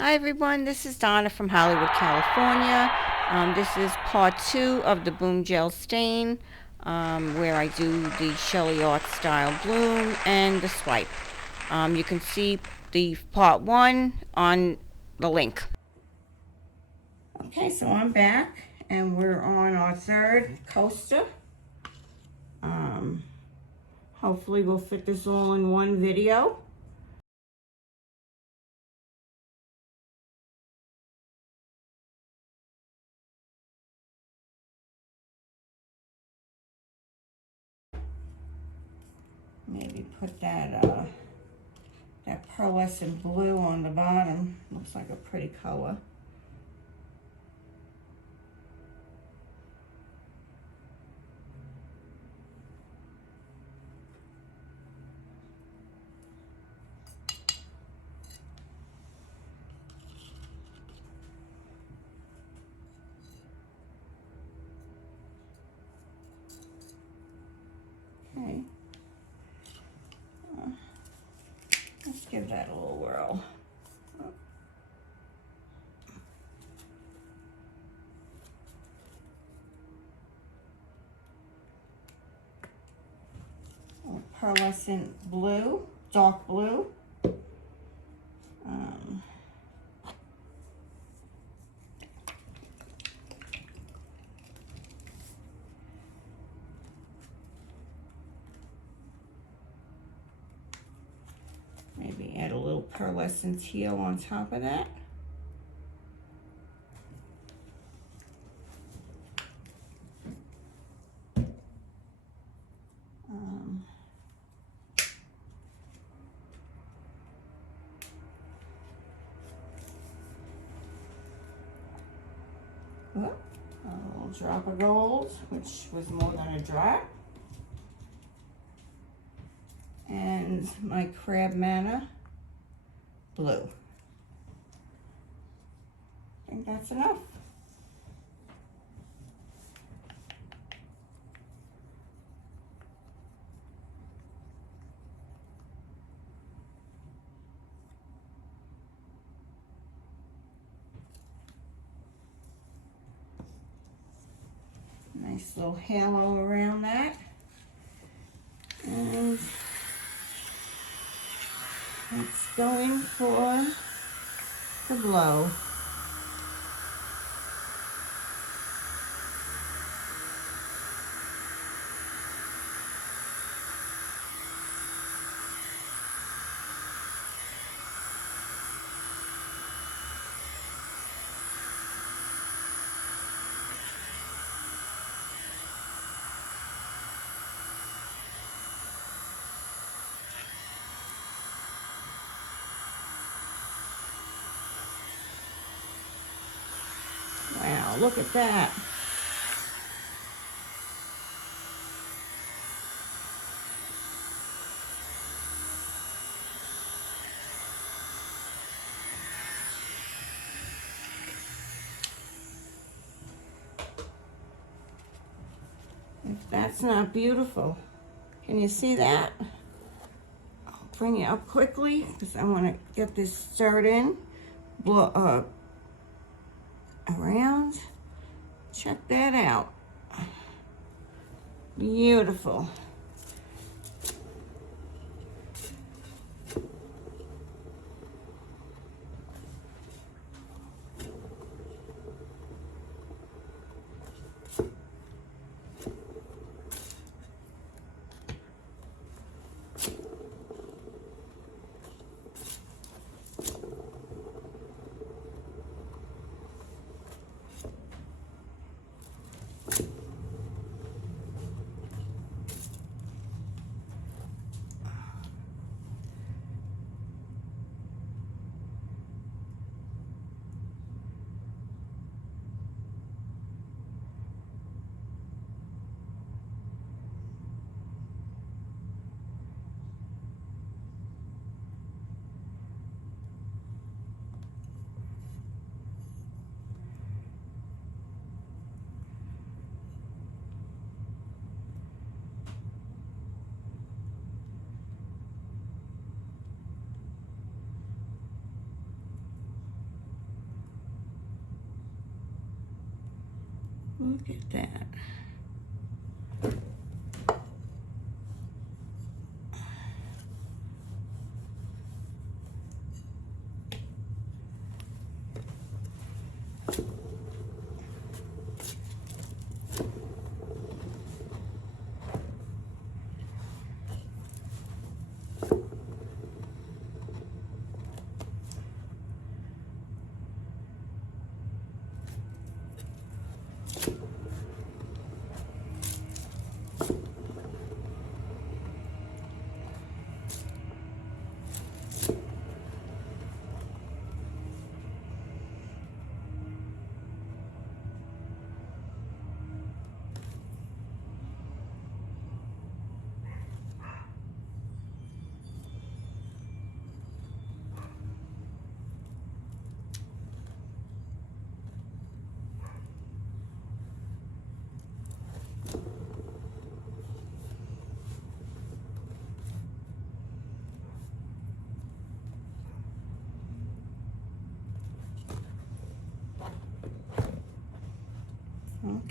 Hi everyone, this is Donna from Hollywood, California. This is part 2 of the Bloom Gel Stain, where I do the Shelee Art Style Bloom and the swipe. You can see the part 1 on the link. Okay, so I'm back and we're on our third coaster. Hopefully we'll fit this all in one video. Maybe put that pearlescent blue on the bottom. Looks like a pretty color. Okay. Let's give that a little whirl. Pearlescent blue, dark blue. Maybe add a little pearlescent teal on top of that. A little drop of gold, which was more than a drop. And my Crab Manna blue. I think that's enough. Nice little halo around that. And let's go in for the blow. Wow, look at that. If that's not beautiful, can you see that? I'll bring it up quickly because I want to get this stirred in. Blow, around. Check that out. Beautiful. Look at that.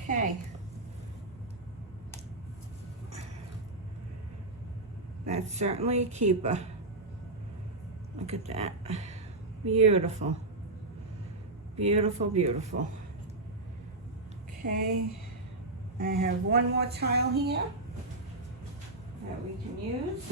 Okay. That's certainly a keeper. Look at that. Beautiful. Beautiful, beautiful. Okay. I have one more tile here that we can use.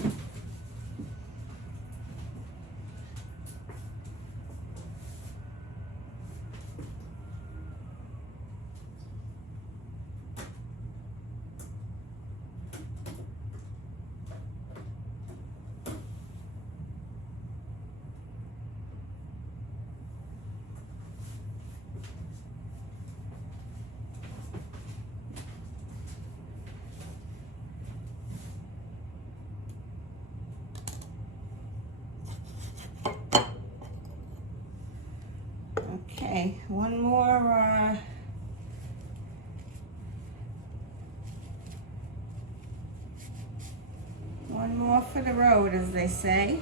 Okay, one more for the road, as they say.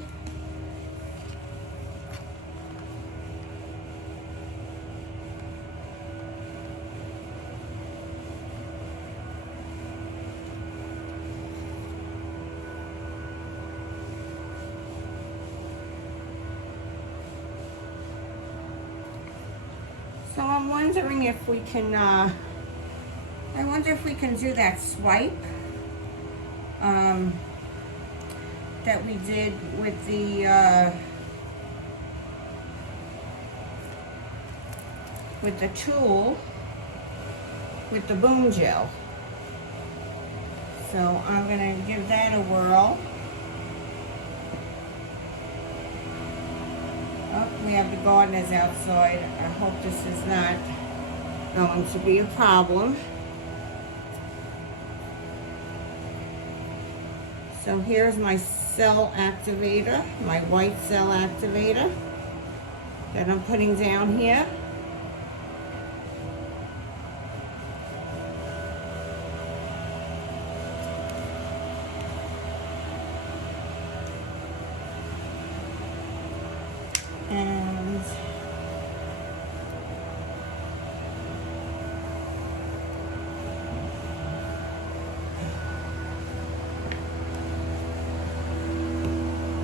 So I'm wondering if we can, I wonder if we can do that swipe that we did with the tool, with the boom gel. So I'm gonna give that a whirl. Oh, we have the gardeners outside. I hope this is not going to be a problem. So here's my cell activator, my white cell activator that I'm putting down here. And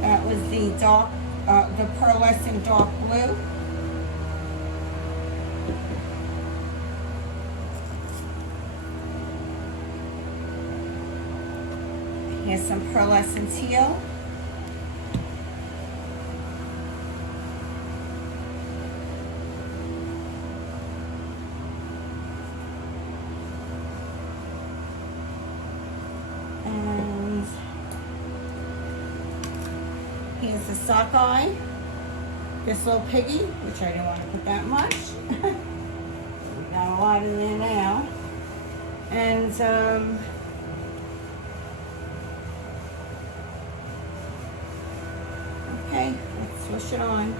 that was the dark, the pearlescent dark blue. Here's some pearlescent teal. And here's the sockeye, this little piggy, which I didn't want to put that much. We've got a lot in there now. And okay, let's switch it on.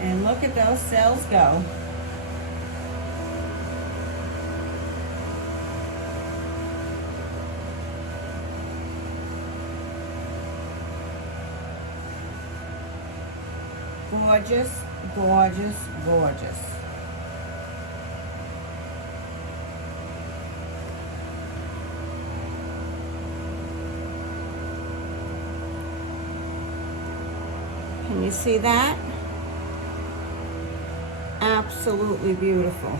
And look at those cells go. gorgeous, gorgeous, gorgeous. Can you see that? Absolutely beautiful.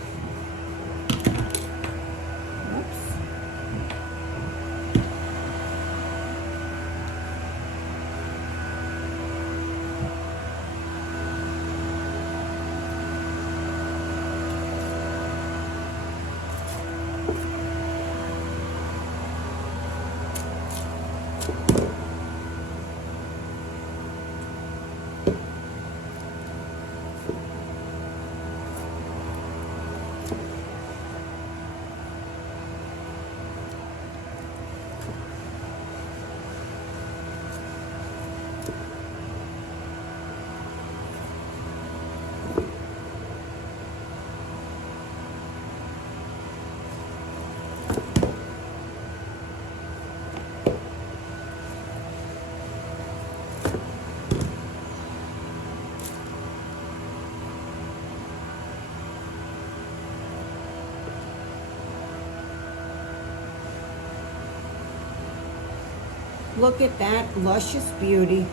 Look at that luscious beauty.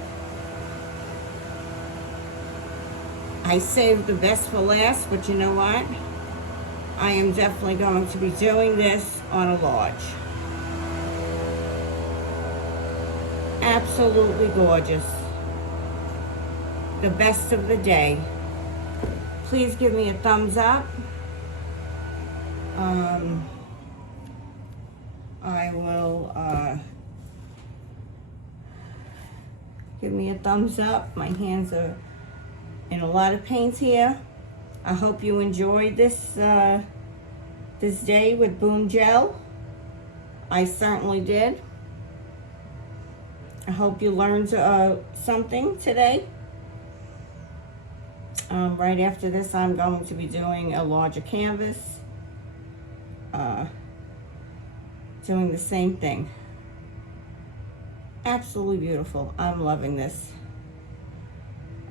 I saved the best for last, but you know what? I am definitely going to be doing this on a large. Absolutely gorgeous. The best of the day. Please give me a thumbs up. I will give me a thumbs up. My hands are in a lot of paint here. I hope you enjoyed this this day with Boom Gel. I certainly did. I hope you learned something today. Right after this, I'm going to be doing a larger canvas. Doing the same thing. Absolutely beautiful. I'm loving this.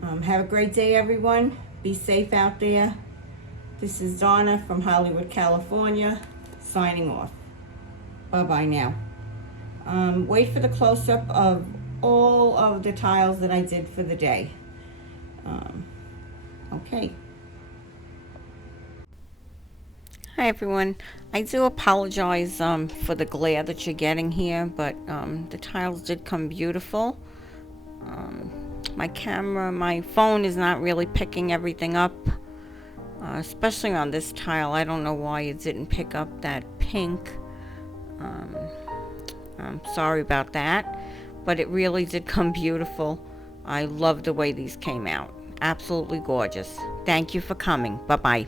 Have a great day, everyone. Be safe out there. This is Donna from Hollywood, California, signing off. Bye-bye now. Wait for the close-up of all of the tiles that I did for the day. Okay. Hi everyone. I do apologize for the glare that you're getting here, but the tiles did come beautiful. My phone is not really picking everything up, especially on this tile. I don't know why it didn't pick up that pink. I'm sorry about that, but it really did come beautiful. I love the way these came out. Absolutely gorgeous. Thank you for coming. Bye-bye.